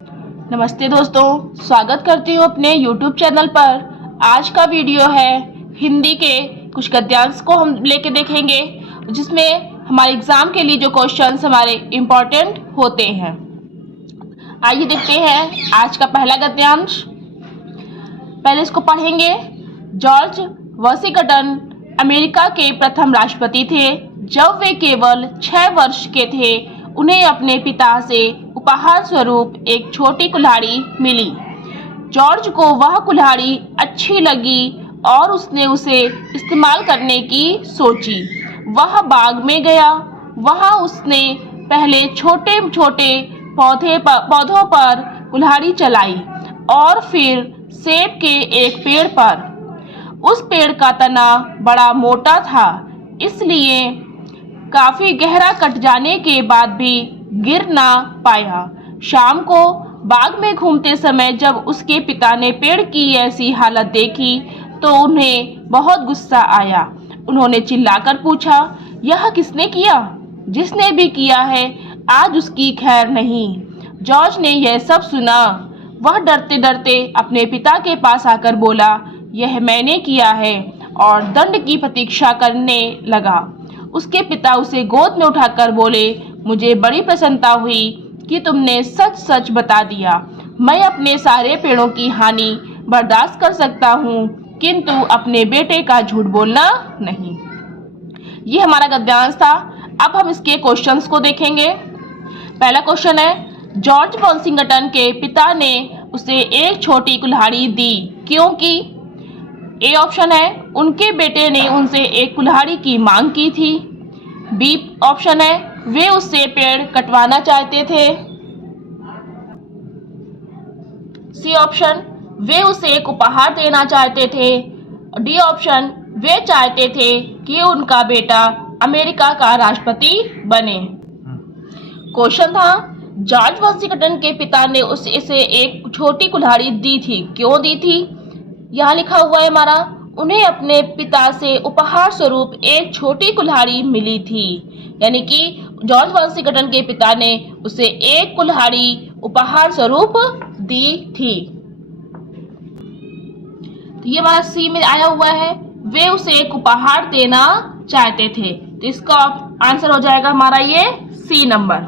नमस्ते दोस्तों, स्वागत करती हूँ अपने YouTube चैनल पर। आज का वीडियो है हिंदी के कुछ गद्यांश को हम लेके देखेंगे, जिसमें हमारे एग्जाम के लिए जो क्वेश्चंस हमारे इम्पोर्टेंट होते हैं। आइए देखते हैं आज का पहला गद्यांश। पहले इसको पढ़ेंगे। जॉर्ज वॉशिंगटन अमेरिका के प्रथम राष्ट्रपति थे। जब वे केवल 6 वर्ष के थे, उन्हें अपने पिता से उपहार स्वरूप एक छोटी कुल्हाड़ी मिली। जॉर्ज को वह कुल्हाड़ी अच्छी लगी और उसने उसे इस्तेमाल करने की सोची। वह बाग में गया। वहाँ उसने पहले छोटे छोटे पौधों पर कुल्हाड़ी चलाई और फिर सेब के एक पेड़ पर। उस पेड़ का तना बड़ा मोटा था, इसलिए काफी गहरा कट जाने के बाद भी गिर ना पाया। शाम को बाग में घूमते समय जब उसके पिता ने पेड़ की ऐसी हालत देखी तो उन्हें बहुत गुस्सा आया। उन्होंने चिल्लाकर पूछा, यह किसने किया? जिसने भी किया है आज उसकी खैर नहीं। जॉर्ज ने यह सब सुना। वह डरते डरते अपने पिता के पास आकर बोला, यह मैंने किया है, और दंड की प्रतीक्षा करने लगा। उसके पिता उसे गोद में उठाकर बोले, मुझे बड़ी प्रसन्नता हुई कि तुमने सच सच बता दिया। मैं अपने सारे पेड़ों की हानि बर्दाश्त कर सकता हूँ, किंतु अपने बेटे का झूठ बोलना नहीं। ये हमारा गद्यांश था। अब हम इसके क्वेश्चंस को देखेंगे। पहला क्वेश्चन है, जॉर्ज वॉशिंगटन के पिता ने उसे एक छोटी कुल्हाड़ी दी क्योंकि ए ऑप्शन है, उनके बेटे ने उनसे एक कुल्हाड़ी की मांग की थी। बी ऑप्शन है, वे उससे पेड़ कटवाना चाहते थे। सी ऑप्शन, वे उसे एक उपहार देना चाहते थे। डी ऑप्शन, वे चाहते थे कि उनका बेटा अमेरिका का राष्ट्रपति बने। क्वेश्चन था, जॉर्ज वॉशिंगटन के पिता ने उसे एक छोटी कुल्हाड़ी दी थी। क्यों दी थी? यहाँ लिखा हुआ है हमारा, उन्हें अपने पिता से उपहार स्वरूप एक छोटी कुल्हाड़ी मिली थी। यानी कि जॉर्ज वॉशिंगटन के पिता ने उसे एक कुल्हाड़ी उपहार स्वरूप दी थी। तो ये हमारा सी में आया हुआ है, वे उसे एक उपहार देना चाहते थे। तो इसका आंसर हो जाएगा हमारा ये सी नंबर।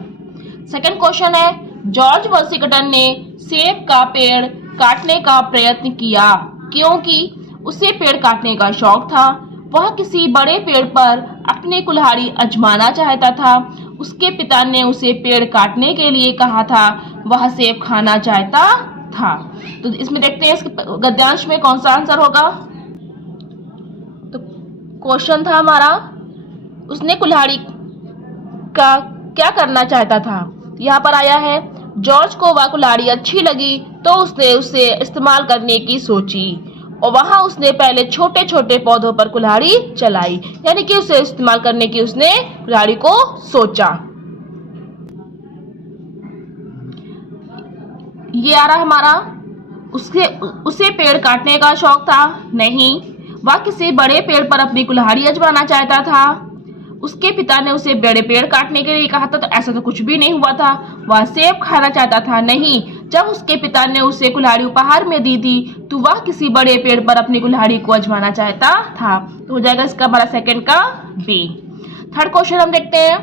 सेकंड क्वेश्चन है, जॉर्ज वॉशिंगटन ने सेब का पेड़ काटने का प्रयत्न किया क्योंकि उसे पेड़ काटने का शौक था। वह किसी बड़े पेड़ पर अपनी कुल्हाड़ी आजमाना चाहता था। उसके पिता ने उसे पेड़ काटने के लिए कहा था। वह सेब खाना चाहता था। तो इसमें देखते हैं इस गद्यांश में कौन सा आंसर होगा। तो क्वेश्चन था हमारा, उसने कुल्हाड़ी का क्या करना चाहता था। यहाँ पर आया है, जॉर्ज को वह कुल्हाड़ी अच्छी लगी तो उसने उसे इस्तेमाल करने की सोची और वहां उसने पहले छोटे छोटे पौधों पर कुल्हाड़ी चलाई। यानी कि उसे इस्तेमाल करने की उसने कुल्हाड़ी को सोचा। ये आ रहा हमारा, उसे पेड़ काटने का शौक था। नहीं, वह किसी बड़े पेड़ पर अपनी कुल्हाड़ी आजमाना चाहता था। उसके पिता ने उसे बड़े पेड़ काटने के लिए कहा था। तो ऐसा तो कुछ भी नहीं हुआ था। वह सेब खाना चाहता था। नहीं, जब उसके पिता ने उसे कुल्हाड़ी उपहार में दी थी तो वह किसी बड़े पेड़ पर अपनी कुल्हाड़ी को आजमाना चाहता था। तो हो जाएगा इसका हमारा सेकंड का बी। थर्ड क्वेश्चन हम देखते हैं,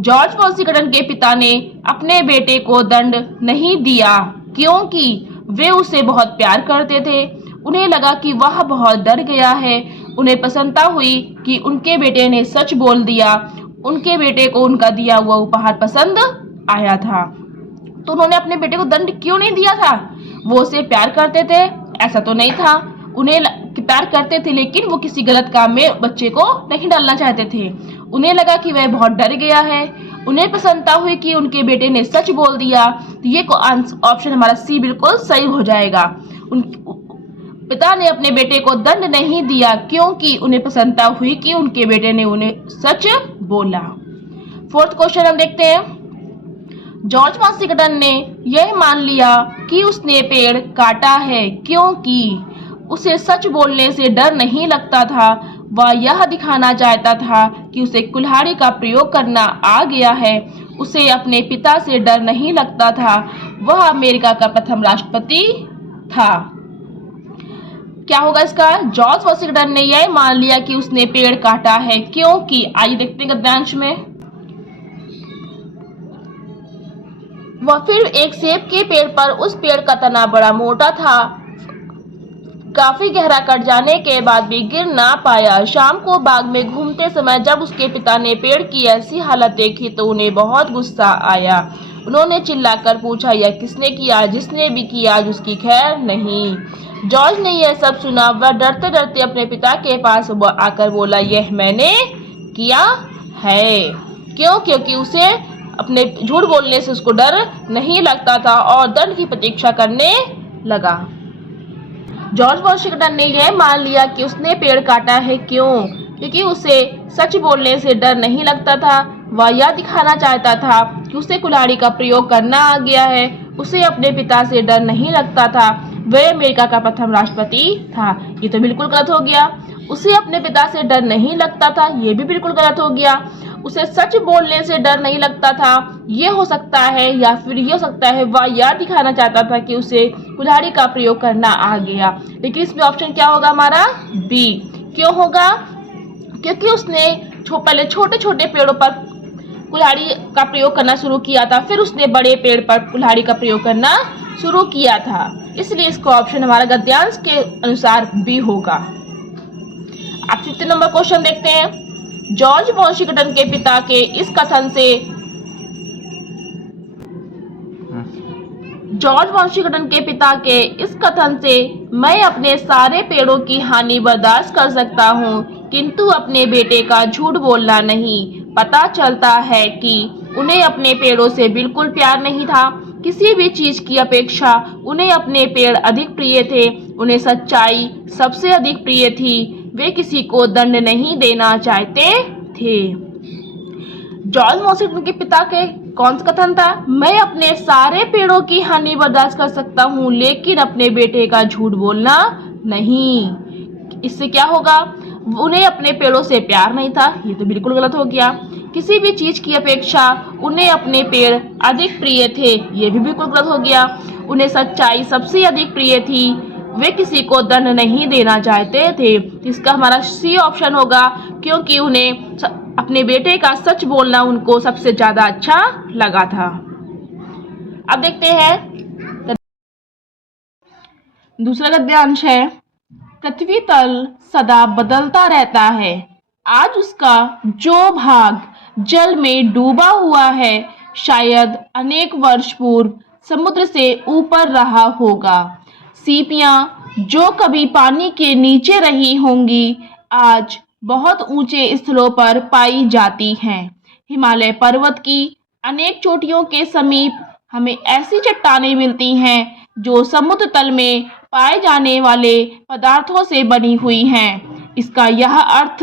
जॉर्ज वॉशिंगटन के पिता ने अपने बेटे को दंड नहीं दिया क्योंकि वे उसे बहुत प्यार करते थे। उन्हें लगा कि वह बहुत डर गया है। उन्हें प्रसन्नता हुई कि उनके बेटे ने सच बोल दिया। उनके बेटे को उनका दिया हुआ उपहार पसंद आया था। तो उन्होंने अपने बेटे को दंड क्यों नहीं दिया था? वो उसे प्यार करते थे? ऐसा तो नहीं था। उन्हें प्यार करते थे, लेकिन वो किसी गलत काम में बच्चे को नहीं डालना चाहते थे। उन्हें लगा कि वह बहुत डर गया है। उन्हें प्रसन्नता हुई कि उनके बेटे ने सच बोल दिया। तो ये ऑप्शन हमारा सी बिल्कुल सही हो जाएगा। पिता ने अपने बेटे को दंड नहीं दिया क्योंकि उन्हें प्रसन्नता हुई कि उनके बेटे ने उन्हें सच बोला। फोर्थ क्वेश्चन हम देखते हैं, जॉर्ज वॉशिंगटन ने यह मान लिया कि उसने पेड़ काटा है क्योंकि उसे सच बोलने से डर नहीं लगता था। वह यह दिखाना चाहता था कि उसे कुल्हाड़ी का प्रयोग करना आ गया है। उसे अपने पिता से डर नहीं लगता था। वह अमेरिका का प्रथम राष्ट्रपति था। क्या होगा इसका? जॉर्ज वॉशिंगटन ने यह मान लिया कि उसने पेड़ काटा है क्योंकि, आइए देखते हैं गद्यांश में। वह फिर एक सेब के पेड़ पर, उस पेड़ का तना बड़ा मोटा था, काफी गहरा कट जाने के बाद भी गिर ना पाया। शाम को बाग में घूमते समय जब उसके पिता ने पेड़ की ऐसी हालत देखी तो उन्हें बहुत गुस्सा आया। उन्होंने चिल्लाकर पूछा, यह किसने किया? जिसने भी किया आज उसकी खैर नहीं। जॉर्ज ने यह सब सुना। वह डरते डरते अपने पिता के पास आकर बोला, यह मैंने किया है। क्यों? क्योंकि उसे अपने झूठ बोलने से उसको डर नहीं लगता था और दंड की प्रतीक्षा करने लगा। जॉर्ज वॉशिंगटन ने यह मान लिया कि उसने पेड़ काटा है। क्यों? क्योंकि उसे सच बोलने से डर नहीं लगता था। वह यह दिखाना चाहता था कि उसे कुल्हाड़ी का प्रयोग करना आ गया है। उसे अपने पिता से डर नहीं लगता था। वह अमेरिका का प्रथम राष्ट्रपति था। ये तो बिल्कुल गलत हो गया। उसे अपने पिता से डर नहीं लगता था, ये भी बिल्कुल गलत हो गया। उसे सच बोलने से डर नहीं लगता था, ये हो सकता है, या फिर ये हो सकता है वह यह दिखाना चाहता था कि उसे कुल्हाड़ी का प्रयोग करना आ गया। लेकिन इसमें ऑप्शन क्या होगा हमारा? बी। क्यों होगा? क्योंकि उसने पहले छोटे छोटे पेड़ों पर कुल्हाड़ी का प्रयोग करना शुरू किया था, फिर उसने बड़े पेड़ पर कुल्हाड़ी का प्रयोग करना शुरू किया था। इसलिए इसका ऑप्शन हमारा गद्यांश के अनुसार बी होगा। अब 5 नंबर क्वेश्चन देखते हैं। जॉर्ज वॉशिंगटन के पिता के इस कथन से मैं अपने सारे पेड़ों की हानि बर्दाश्त कर सकता हूँ, किंतु अपने बेटे का झूठ बोलना नहीं। पता चलता है कि उन्हें अपने पेड़ों से बिल्कुल प्यार नहीं था। किसी भी चीज की अपेक्षा उन्हें अपने पेड़ अधिक प्रिय थे। उन्हें सच्चाई सबसे अधिक प्रिय थी। वे किसी को दंड नहीं देना चाहते थे। जॉर्ज वॉशिंगटन के पिता के कौन सा कथन था? मैं अपने सारे पेड़ों की हानि बर्दाश्त कर सकता हूँ, लेकिन अपने बेटे का झूठ बोलना नहीं। इससे क्या होगा? उन्हें अपने पेड़ों से प्यार नहीं था, ये तो बिल्कुल गलत हो गया। किसी भी चीज की अपेक्षा उन्हें अपने पेड़ अधिक प्रिय थे, ये भी बिल्कुल गलत हो गया। उन्हें सच्चाई सबसे अधिक प्रिय थी। वे किसी को दंड नहीं देना चाहते थे। इसका हमारा सी ऑप्शन होगा, क्योंकि उन्हें अपने बेटे का सच बोलना उनको सबसे ज्यादा अच्छा लगा था। अब देखते हैं दूसरा गद्यांश है। पृथ्वी तल सदा बदलता रहता है। आज उसका जो भाग जल में डूबा हुआ है, शायद अनेक वर्ष पूर्व समुद्र से ऊपर रहा होगा। सीपियां जो कभी पानी के नीचे रही होंगी, आज बहुत ऊंचे स्थलों पर पाई जाती हैं। हिमालय पर्वत की अनेक चोटियों के समीप हमें ऐसी चट्टानें मिलती हैं जो समुद्र तल में पाए जाने वाले पदार्थों से बनी हुई हैं। इसका यह अर्थ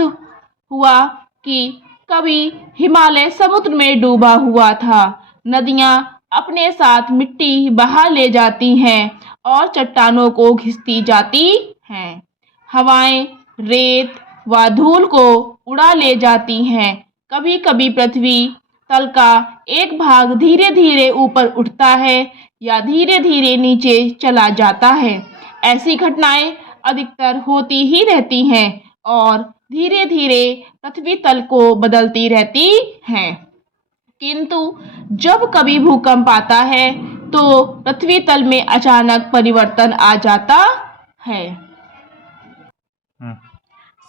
हुआ कि कभी हिमालय समुद्र में डूबा हुआ था। नदियां अपने साथ मिट्टी बहा ले जाती हैं और चट्टानों को घिसती जाती हैं। हवाएं रेत व धूल को उड़ा ले जाती हैं। कभी कभी पृथ्वी तल का एक भाग धीरे धीरे ऊपर उठता है या धीरे धीरे नीचे चला जाता है। ऐसी घटनाएं अधिकतर होती ही रहती हैं और धीरे धीरे पृथ्वी तल को बदलती रहती हैं। किंतु जब कभी भूकंप आता है तो पृथ्वी तल में अचानक परिवर्तन आ जाता है।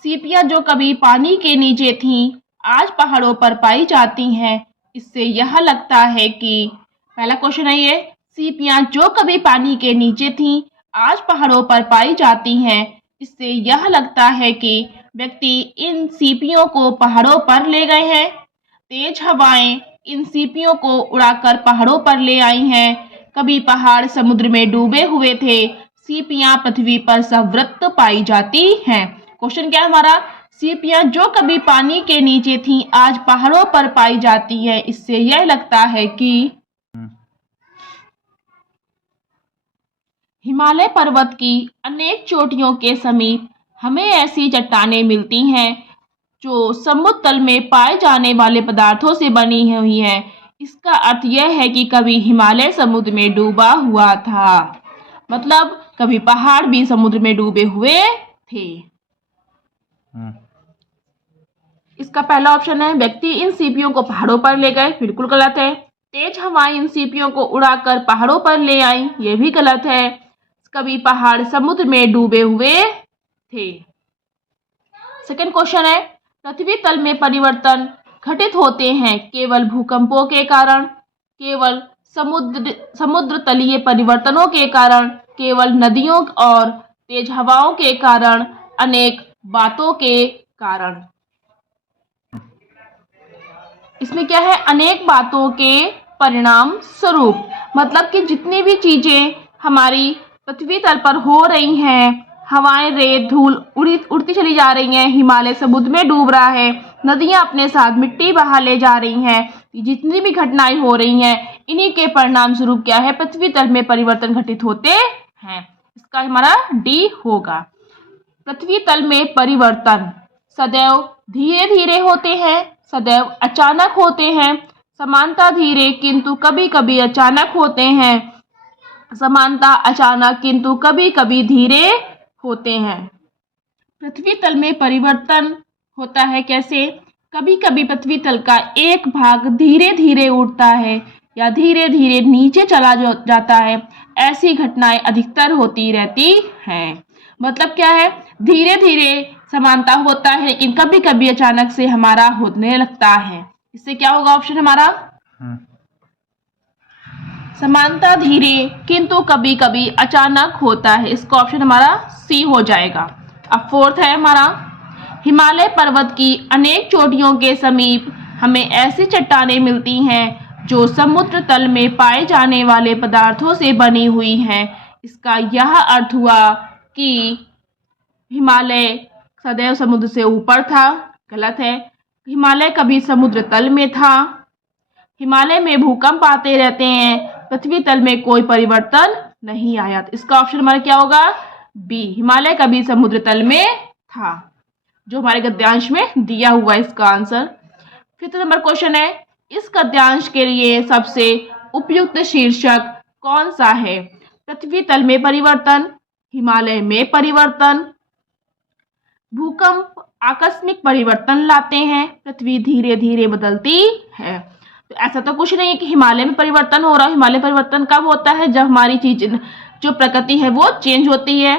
सीपियां जो कभी पानी के नीचे थीं, आज पहाड़ों पर पाई जाती हैं। इससे यह लगता है कि पहला क्वेश्चन है ये, सीपियां जो कभी पानी के नीचे थीं, आज पहाड़ों पर पाई जाती हैं। इससे यह लगता है कि व्यक्ति इन सीपियों को पहाड़ों पर ले गए हैं। तेज हवाएं इन सीपियों को उड़ाकर पहाड़ों पर ले आई हैं। कभी पहाड़ समुद्र में डूबे हुए थे। सीपियां पृथ्वी पर सर्वत्र पाई जाती हैं। क्वेश्चन क्या है हमारा? सीपियां जो कभी पानी के नीचे थीं, आज पहाड़ों पर पाई जाती है। इससे यह लगता है कि हिमालय पर्वत की अनेक चोटियों के समीप हमें ऐसी चट्टानें मिलती हैं जो समुद्र तल में पाए जाने वाले पदार्थों से बनी हुई हैं। इसका अर्थ यह है कि कभी हिमालय समुद्र में डूबा हुआ था, मतलब कभी पहाड़ भी समुद्र में डूबे हुए थे। इसका पहला ऑप्शन है व्यक्ति इन सीपियों को पहाड़ों पर ले गए, बिल्कुल गलत है। तेज हवाएं इन सीपियों को उड़ाकर पहाड़ों पर ले आई, यह भी गलत है। कभी पहाड़ समुद्र में डूबे हुए थे। सेकंड क्वेश्चन है पृथ्वी तल में परिवर्तन घटित होते हैं केवल भूकंपों के कारण, केवल समुद्र तलीय परिवर्तनों के कारण, केवल नदियों और तेज हवाओं के कारण, अनेक बातों के कारण। इसमें क्या है, अनेक बातों के परिणाम स्वरूप, मतलब कि जितनी भी चीजें हमारी पृथ्वी तल पर हो रही हैं, हवाएं, रेत, धूल उड़ती चली जा रही हैं, हिमालय समुद्र में डूब रहा है, नदियां अपने साथ मिट्टी बहा ले जा रही हैं, जितनी भी घटनाएं हो रही हैं, इन्हीं के परिणाम स्वरूप क्या है, पृथ्वी तल में परिवर्तन घटित होते हैं। इसका हमारा डी होगा। पृथ्वी तल में परिवर्तन सदैव धीरे धीरे होते हैं, सदैव अचानक होते हैं, समानता धीरे किंतु कभी कभी अचानक होते हैं, समानता अचानक किंतु कभी कभी धीरे होते हैं। पृथ्वी तल में परिवर्तन होता है कैसे, कभी कभी पृथ्वी तल का एक भाग धीरे धीरे उठता है या धीरे धीरे नीचे चला जाता है, ऐसी घटनाएं अधिकतर होती रहती हैं। मतलब क्या है, धीरे धीरे समानता होता है लेकिन कभी कभी अचानक से हमारा होने लगता है। इससे क्या होगा ऑप्शन हमारा, समानता धीरे किंतु कभी कभी अचानक होता है। इसका ऑप्शन हमारा सी हो जाएगा। अब फोर्थ है हमारा, हिमालय पर्वत की अनेक चोटियों के समीप हमें ऐसी चट्टानें मिलती हैं जो समुद्र तल में पाए जाने वाले पदार्थों से बनी हुई हैं। इसका यह अर्थ हुआ कि हिमालय सदैव समुद्र से ऊपर था, गलत है। हिमालय कभी समुद्र तल में था, हिमालय में भूकंप आते रहते हैं, पृथ्वी तल में कोई परिवर्तन नहीं आया। इसका ऑप्शन हमारा क्या होगा, बी, हिमालय कभी समुद्र तल में था, जो हमारे गद्यांश में दिया हुआ है इसका आंसर। फिफ्थ नंबर क्वेश्चन है, इस गद्यांश के लिए सबसे उपयुक्त शीर्षक कौन सा है, पृथ्वी तल में परिवर्तन, हिमालय में परिवर्तन, भूकंप आकस्मिक परिवर्तन लाते हैं, पृथ्वी धीरे धीरे बदलती है। तो ऐसा तो कुछ नहीं है कि हिमालय में परिवर्तन हो रहा है। हिमालय परिवर्तन कब होता है, जब हमारी चीज जो प्रकृति है वो चेंज होती है।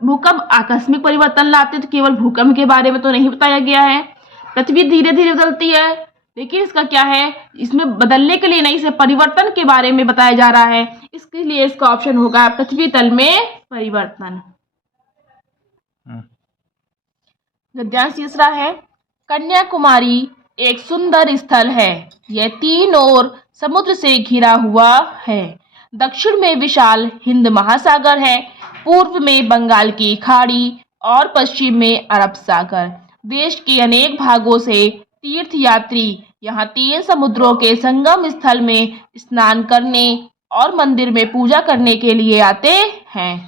भूकंप आकस्मिक परिवर्तन लाते हैं, तो केवल भूकंप के बारे में तो नहीं बताया गया है। पृथ्वी धीरे धीरे बदलती है, लेकिन इसका क्या है, इसमें बदलने के लिए नहीं, इसे परिवर्तन के बारे में बताया जा रहा है। इसके लिए इसका ऑप्शन होगा पृथ्वी तल में परिवर्तन। गद्यांश तीसरा है, कन्याकुमारी एक सुंदर स्थल है, यह तीन ओर समुद्र से घिरा हुआ है। दक्षिण में विशाल हिंद महासागर है, पूर्व में बंगाल की खाड़ी और पश्चिम में अरब सागर। देश के अनेक भागों से तीर्थ यात्री यहाँ तीन समुद्रों के संगम स्थल में स्नान करने और मंदिर में पूजा करने के लिए आते हैं।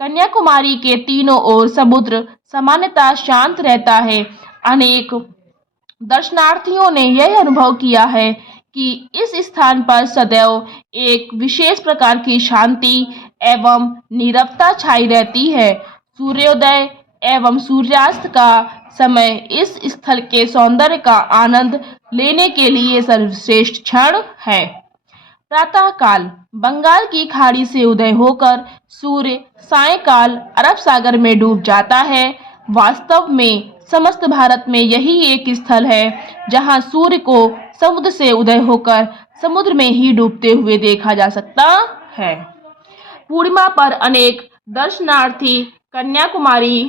कन्याकुमारी के तीनों ओर समुद्र सामान्यतः शांत रहता है। अनेक दर्शनार्थियों ने यह अनुभव किया है कि इस स्थान पर सदैव एक विशेष प्रकार की शांति एवं नीरवता छाई रहती है। सूर्योदय एवं सूर्यास्त का समय इस स्थल के सौंदर्य का आनंद लेने के लिए सर्वश्रेष्ठ क्षण है। प्रातः काल बंगाल की खाड़ी से उदय होकर सूर्य सायंकाल अरब सागर में डूब जाता है। वास्तव में समस्त भारत में यही एक स्थल है जहां सूर्य को समुद्र से उदय होकर समुद्र में ही डूबते हुए देखा जा सकता है। पूर्णिमा पर अनेक दर्शनार्थी कन्याकुमारी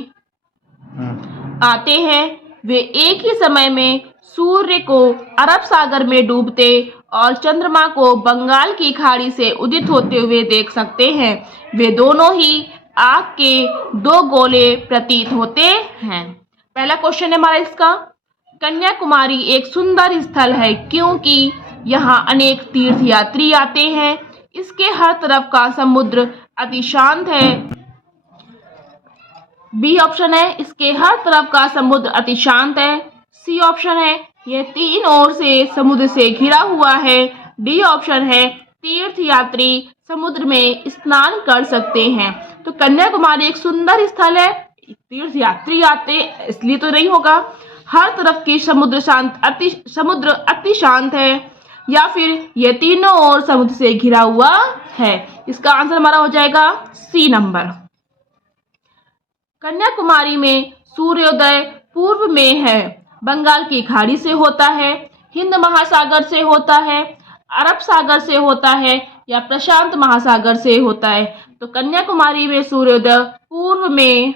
आते हैं। वे एक ही समय में सूर्य को अरब सागर में डूबते और चंद्रमा को बंगाल की खाड़ी से उदित होते हुए देख सकते हैं। वे दोनों ही आग के दो गोले प्रतीत होते हैं। पहला क्वेश्चन है हमारा इसका, कन्याकुमारी एक सुंदर स्थल है क्योंकि यहाँ अनेक तीर्थ यात्री आते हैं। इसके हर तरफ का समुद्र अति शांत है। बी ऑप्शन है, इसके हर तरफ का समुद्र अति शांत है। सी ऑप्शन है, यह तीन ओर से समुद्र से घिरा हुआ है। डी ऑप्शन है तीर्थ यात्री समुद्र में स्नान कर सकते हैं। तो कन्याकुमारी एक सुंदर स्थल है, तीर्थ यात्री आते इसलिए तो नहीं होगा। हर तरफ की समुद्र अति शांत है, या फिर यह तीनों ओर समुद्र से घिरा हुआ है। इसका आंसर हमारा हो जाएगा सी नंबर। कन्याकुमारी में सूर्योदय पूर्व में है, बंगाल की खाड़ी से होता है, हिंद महासागर से होता है, अरब सागर से होता है, या प्रशांत महासागर से होता है। तो कन्याकुमारी में सूर्योदय पूर्व में,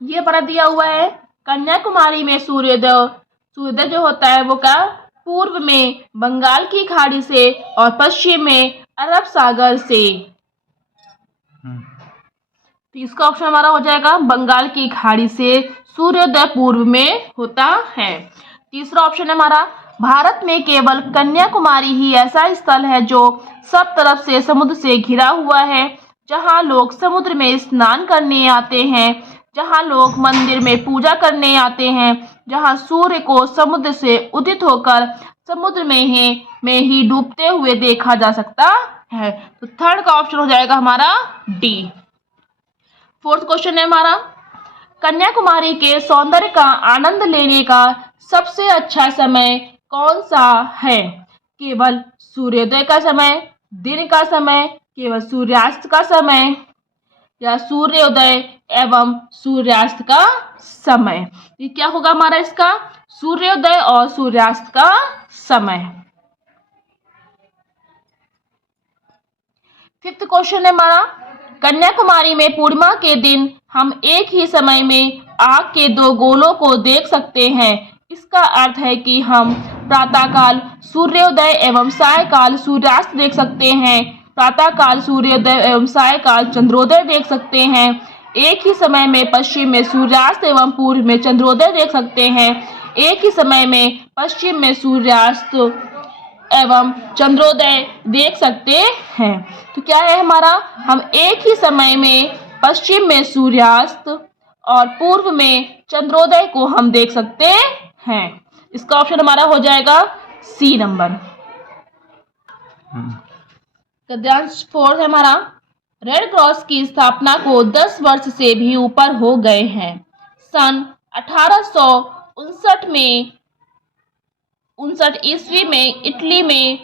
ये बड़ा दिया हुआ है, कन्याकुमारी में सूर्योदय जो होता है वो क्या, पूर्व में बंगाल की खाड़ी से और पश्चिम में अरब सागर से। तो इसका ऑप्शन हमारा हो जाएगा बंगाल की खाड़ी से सूर्योदय पूर्व में होता है। तीसरा ऑप्शन है हमारा, भारत में केवल कन्याकुमारी ही ऐसा स्थल है जो सब तरफ से समुद्र से घिरा हुआ है, जहां लोग समुद्र में स्नान करने आते हैं, जहां लोग मंदिर में पूजा करने आते हैं, जहां सूर्य को समुद्र से उदित होकर समुद्र में ही डूबते हुए देखा जा सकता है। तो थर्ड का ऑप्शन हो जाएगा हमारा डी। फोर्थ क्वेश्चन है हमारा, कन्याकुमारी के सौंदर्य का आनंद लेने का सबसे अच्छा समय कौन सा है? केवल सूर्योदय का समय, दिन का समय, केवल सूर्यास्त का समय, या सूर्योदय एवं सूर्यास्त का समय। ये क्या होगा हमारा इसका, सूर्योदय और सूर्यास्त का समय। फिफ्थ क्वेश्चन है हमारा, कन्याकुमारी में पूर्णिमा के दिन हम एक ही समय में आग के दो गोलों को देख सकते हैं। इसका अर्थ है कि हम प्रातःकाल सूर्योदय एवं सायकाल सूर्यास्त देख सकते हैं, प्रातःकाल सूर्योदय एवं सायकाल चंद्रोदय देख सकते हैं। एक ही समय में पश्चिम में सूर्यास्त एवं पूर्व में चंद्रोदय देख सकते हैं। एक ही समय में पश्चिम में सूर्यास्त एवं चंद्रोदय देख सकते हैं। तो क्या है हमारा, हम एक ही समय में पश्चिम में सूर्यास्त और पूर्व में चंद्रोदय को हम देख सकते हैं। इसका ऑप्शन हमारा हो जाएगा सी नंबर। गद्यांश फोर्थ है हमारा, रेड क्रॉस की स्थापना को 10 वर्ष से भी ऊपर हो गए हैं। सन 1859 में 59 ईस्वी में इटली में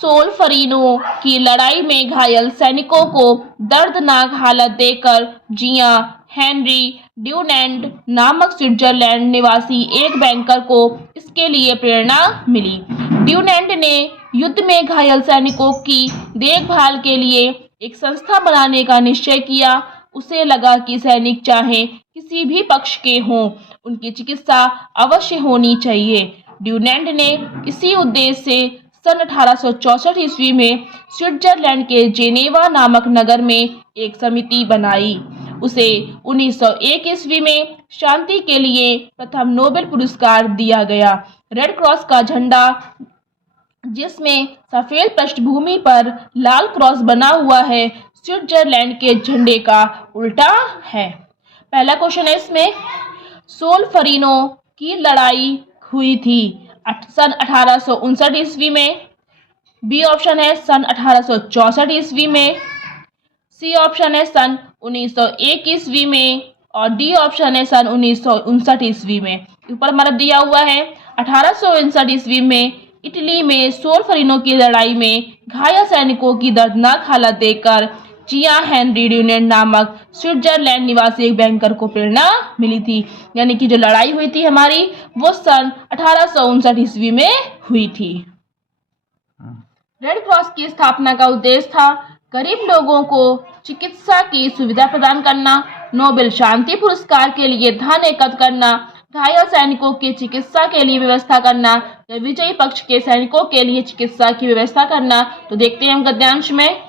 सोल्फरीनो की लड़ाई में घायल सैनिकों को दर्दनाक हालत देकर जिया हेनरी ड्यूनेंट नामक स्विट्जरलैंड निवासी एक बैंकर को इसके लिए प्रेरणा मिली। ड्यूनेंट ने युद्ध में घायल सैनिकों की देखभाल के लिए एक संस्था बनाने का निश्चय किया। उसे लगा कि सैनिक चाहे किसी भी पक्ष के हों, उनकी चिकित्सा अवश्य होनी चाहिए। ड्यूनेंट ने इसी उद्देश्य से सन 1864 ईस्वी में स्विट्जरलैंड के जेनेवा नामक नगर में एक समिति बनाई। उसे 1901 ईस्वी में शांति के लिए प्रथम नोबेल पुरस्कार दिया गया। रेड क्रॉस का झंडा, जिसमें सफेद पृष्ठभूमि पर लाल क्रॉस बना हुआ है, स्विट्जरलैंड के झंडे का उल्टा है। पहला क्वेश्चन है इसमें, सोल्फरीनो की लड़ाई हुई थी सन 1859 ईस्वी में। बी ऑप्शन है सन 1864 ईस्वी में। सी ऑप्शन है सन 1901 ईस्वी में, और डी ऑप्शन है सन 1959 ईस्वी में। ऊपर हमारा दिया हुआ है 1859 ईस्वी में इटली में सोल्फरीनो की लड़ाई में घायल सैनिकों की दर्दनाक हालत देखकर जिया हेनरी ड्यूनेंट नामक स्विट्जरलैंड निवासी एक बैंकर को प्रेरणा मिली थी। यानी कि जो लड़ाई हुई थी हमारी वो सन 1859 ईस्वी में हुई थी। रेड क्रॉस की स्थापना का उद्देश्य था गरीब लोगों को चिकित्सा की सुविधा प्रदान करना, नोबेल शांति पुरस्कार के लिए धन एकत्र करना, घायल सैनिकों की चिकित्सा के लिए व्यवस्था करना, या विजयी पक्ष के सैनिकों के लिए चिकित्सा की व्यवस्था करना। तो देखते हैं हम गद्यांश में,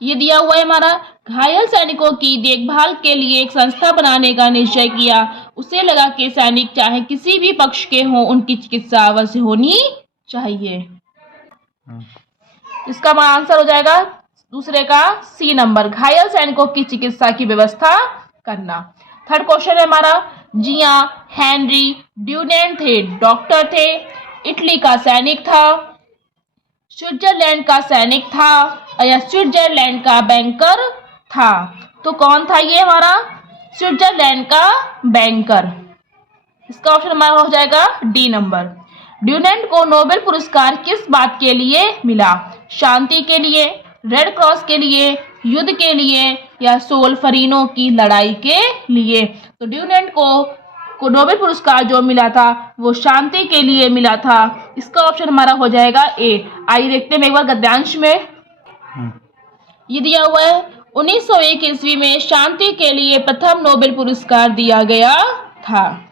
ये दिया हुआ है हमारा, घायल सैनिकों की देखभाल के लिए एक संस्था बनाने का निश्चय किया। उसे लगा कि सैनिक चाहे किसी भी पक्ष के हों, उनकी चिकित्सा अवश्य होनी चाहिए। इसका हमारा आंसर हो जाएगा दूसरे का सी नंबर, घायल सैनिकों की चिकित्सा की व्यवस्था करना। थर्ड क्वेश्चन है हमारा, जिया हेनरी ड्यूनेंट थे डॉक्टर थे, इटली का सैनिक था, स्विट्जरलैंड का सैनिक था या स्विट्जरलैंड का बैंकर था? तो कौन था ये हमारा? स्विट्जरलैंड का बैंकर। इसका ऑप्शन हमारा हो जाएगा डी नंबर। ड्यूरेंट को नोबेल पुरस्कार किस बात के लिए मिला? शांति के लिए, रेड क्रॉस के लिए, युद्ध के लिए या सोल्फरिनो की लड़ाई के लिए? तो ड्यूरेंट को नोबेल पुरस्कार जो मिला था वो शांति के लिए मिला था। इसका ऑप्शन हमारा हो जाएगा ए। आइए देखते हैं एक बार गद्यांश में। ये दिया हुआ है 1901 ईस्वी में शांति के लिए प्रथम नोबेल पुरस्कार दिया गया था,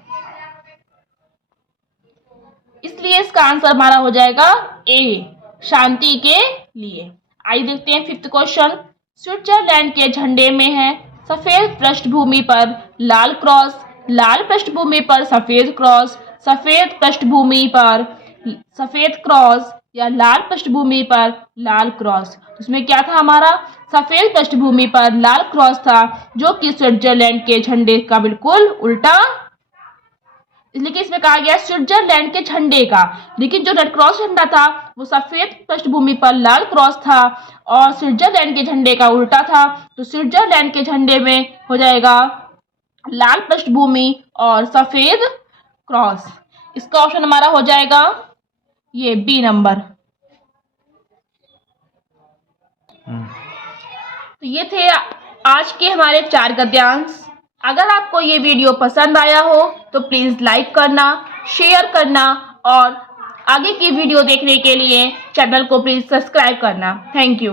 इसलिए इसका आंसर हमारा हो जाएगा ए, शांति के लिए। आइए देखते हैं फिफ्थ क्वेश्चन। स्विट्जरलैंड के झंडे में है सफेद पृष्ठभूमि पर लाल क्रॉस, लाल पृष्ठभूमि पर सफेद क्रॉस, सफेद पृष्ठभूमि पर सफेद क्रॉस या लाल पृष्ठभूमि पर लाल क्रॉस? इसमें क्या था हमारा? सफेद पृष्ठभूमि पर लाल क्रॉस था, जो कि स्विट्जरलैंड के झंडे का बिल्कुल उल्टा, इसलिए कि इसमें कहा गया स्विट्जरलैंड के झंडे का, लेकिन जो रेड क्रॉस झंडा था वो सफेद पृष्ठभूमि पर लाल क्रॉस था और स्विट्जरलैंड के झंडे का उल्टा था। तो स्विट्जरलैंड के झंडे में हो जाएगा लाल पृष्ठभूमि और सफेद क्रॉस। इसका ऑप्शन हमारा हो जाएगा ये बी नंबर। तो ये थे आज के हमारे 4 गद्यांश। अगर आपको ये वीडियो पसंद आया हो तो प्लीज़ लाइक करना, शेयर करना और आगे की वीडियो देखने के लिए चैनल को प्लीज़ सब्सक्राइब करना। Thank you.